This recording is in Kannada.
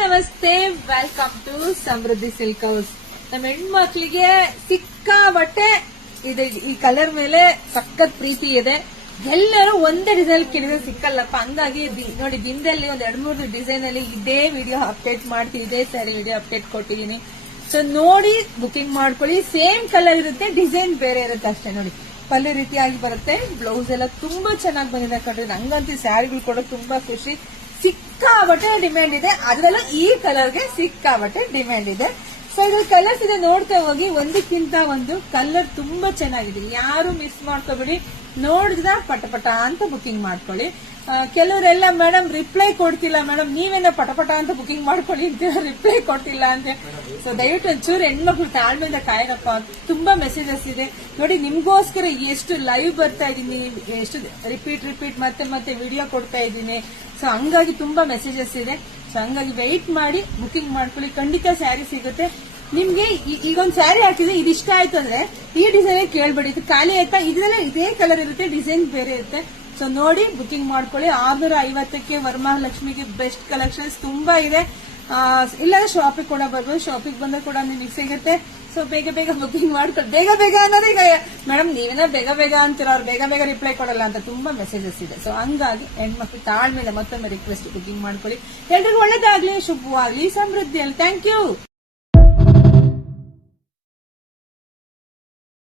ನಮಸ್ತೆ, welcome to Samruddhi silk house. ನಮ್ಮ ಹೆಣ್ಮಕ್ಳಿಗೆ ಸಿಕ್ಕಾಬಟ್ಟೆ ಇದೆ. ಈ ಕಲರ್ ಮೇಲೆ ಸಖತ್ ಪ್ರೀತಿ ಇದೆ. ಎಲ್ಲರೂ ಒಂದೇ ಡಿಸೈನ್ ಕೇಳಿದ್ರೆ ಸಿಕ್ಕಲ್ಲಪ್ಪ. ಹಂಗಾಗಿ ನೋಡಿ, ದಿನದಲ್ಲಿ ಒಂದ್ 2-3 ಡಿಸೈನ್ ಅಲ್ಲಿ ಇದೇ ವಿಡಿಯೋ ಅಪ್ಡೇಟ್ ಮಾಡ್ತೀನಿ, ಇದೇ ಸ್ಯಾರಿ ವಿಡಿಯೋ ಅಪ್ಡೇಟ್ ಕೊಟ್ಟಿದ್ದೀನಿ. ಸೊ ನೋಡಿ ಬುಕಿಂಗ್ ಮಾಡ್ಕೊಳ್ಳಿ. ಸೇಮ್ ಕಲರ್ ಇರುತ್ತೆ, ಡಿಸೈನ್ ಬೇರೆ ಇರುತ್ತೆ ಅಷ್ಟೇ. ನೋಡಿ, ಪಲ್ಲು ರೀತಿಯಾಗಿ ಬರುತ್ತೆ. ಬ್ಲೌಸ್ ಎಲ್ಲ ತುಂಬಾ ಚೆನ್ನಾಗಿ ಬಂದಿದೆ ಕಣ್ರಿ. ನಂಗಂತೂ ಸ್ಯಾರಿಗಳು ಕೊಡೋಕೆ ತುಂಬಾ ಖುಷಿ. ಸಿಕ್ಕಾಬಟ್ಟೆ ಡಿಮ್ಯಾಂಡ್ ಇದೆ, ಅದರಲ್ಲೂ ಈ ಕಲರ್ಗೆ ಸಿಕ್ಕಾಬಟ್ಟೆ ಡಿಮ್ಯಾಂಡ್ ಇದೆ. ಸೊ ಇದ್ರಲ್ಲಿ ಕಲರ್ಸ್ ಇದೆ, ನೋಡ್ತಾ ಹೋಗಿ. ಒಂದಕ್ಕಿಂತ ಒಂದು ಕಲರ್ ತುಂಬಾ ಚೆನ್ನಾಗಿದೆ. ಯಾರು ಮಿಸ್ ಮಾಡ್ಕೋಬೇಡಿ. ನೋಡಿದ್ರ ಪಟಪಟ ಅಂತ ಬುಕಿಂಗ್ ಮಾಡ್ಕೊಳ್ಳಿ. ಕೆಲವರೆಲ್ಲ ಮೇಡಮ್ ರಿಪ್ಲೈ ಕೊಡ್ತಿಲ್ಲ ಮೇಡಮ್, ನೀವೇನ ಪಟಪಟ ಅಂತ ಬುಕಿಂಗ್ ಮಾಡ್ಕೊಳ್ಳಿ ಅಂತೀರ, ರಿಪ್ಲೈ ಕೊಡ್ತಿಲ್ಲ ಅಂತ. ಸೊ ದಯವಿಟ್ಟು ಒಂಚೂರು ಹೆಣ್ಮಕ್ಳು ತಾಳ್ಮೆಯಿಂದ ಕಾಯಿರಪ್ಪ. ತುಂಬಾ ಮೆಸೇಜಸ್ ಇದೆ ನೋಡಿ, ನಿಮ್ಗೋಸ್ಕರ ಎಷ್ಟು ಲೈವ್ ಬರ್ತಾ ಇದೀನಿ, ಎಷ್ಟು ರಿಪೀಟ್ ಮತ್ತೆ ವಿಡಿಯೋ ಕೊಡ್ತಾ ಇದ್ದೀನಿ. ಸೊ ಹಂಗಾಗಿ ತುಂಬಾ ಮೆಸೇಜಸ್ ಇದೆ. ಸೊ ಹಂಗಾಗಿ ವೆಯ್ಟ್ ಮಾಡಿ ಬುಕಿಂಗ್ ಮಾಡ್ಕೊಳ್ಳಿ. ಖಂಡಿತ ಸ್ಯಾರಿ ಸಿಗುತ್ತೆ ನಿಮ್ಗೆ. ಈಗೊಂದು ಸ್ಯಾರಿ ಹಾಕಿದ್ರೆ ಇದಿಷ್ಟ ಆಯ್ತು ಅಂದ್ರೆ ಈ ಡಿಸೈನ್ ಕೇಳ್ಬೇಡಿ, ಇದು ಖಾಲಿ ಆಯ್ತಾ, ಇದೆಲ್ಲ ಇದೇ ಕಲರ್ ಇರುತ್ತೆ, ಡಿಸೈನ್ ಬೇರೆ ಇರುತ್ತೆ. ಸೊ ನೋಡಿ ಬುಕಿಂಗ್ ಮಾಡ್ಕೊಳ್ಳಿ. 650ಕ್ಕೆ ವರಮಹಾಲಕ್ಷ್ಮಿಗೆ ಬೆಸ್ಟ್ ಕಲೆಕ್ಷನ್ಸ್ ತುಂಬಾ ಇದೆ. ಇಲ್ಲಾಂದ್ರೆ ಶಾಪಿಗೆ ಕೂಡ ಬರ್ಬೋದು, ಶಾಪಿಗೆ ಬಂದ್ರೆ ಕೂಡ ನಿಮಗೆ ಸಿಗುತ್ತೆ. ಸೊ ಬೇಗ ಬುಕಿಂಗ್ ಮಾಡ್ಕೊಳ್ಳಿ. ಬೇಗ ಅನ್ನೋದು ಈಗ ಮೇಡಮ್ ನೀವೇನ ಬೇಗ ಅಂತೀರ, ಅವ್ರು ಬೇಗ ರಿಪ್ಲೈ ಕೊಡಲ್ಲ ಅಂತ ತುಂಬಾ ಮೆಸೇಜಸ್ ಇದೆ. ಸೊ ಹಂಗಾಗಿ ಹೆಣ್ಮಕ್ಳು ತಾಳ್ಮೇಲೆ ಮತ್ತೊಮ್ಮೆ ರಿಕ್ವೆಸ್ಟ್, ಬುಕಿಂಗ್ ಮಾಡ್ಕೊಳ್ಳಿ. ಎಲ್ರಿಗೂ ಒಳ್ಳೇದಾಗ್ಲಿ, ಶುಭವಾಗ್ಲಿ, ಸಮೃದ್ಧಿಯಲ್ಲಿ. Thank you.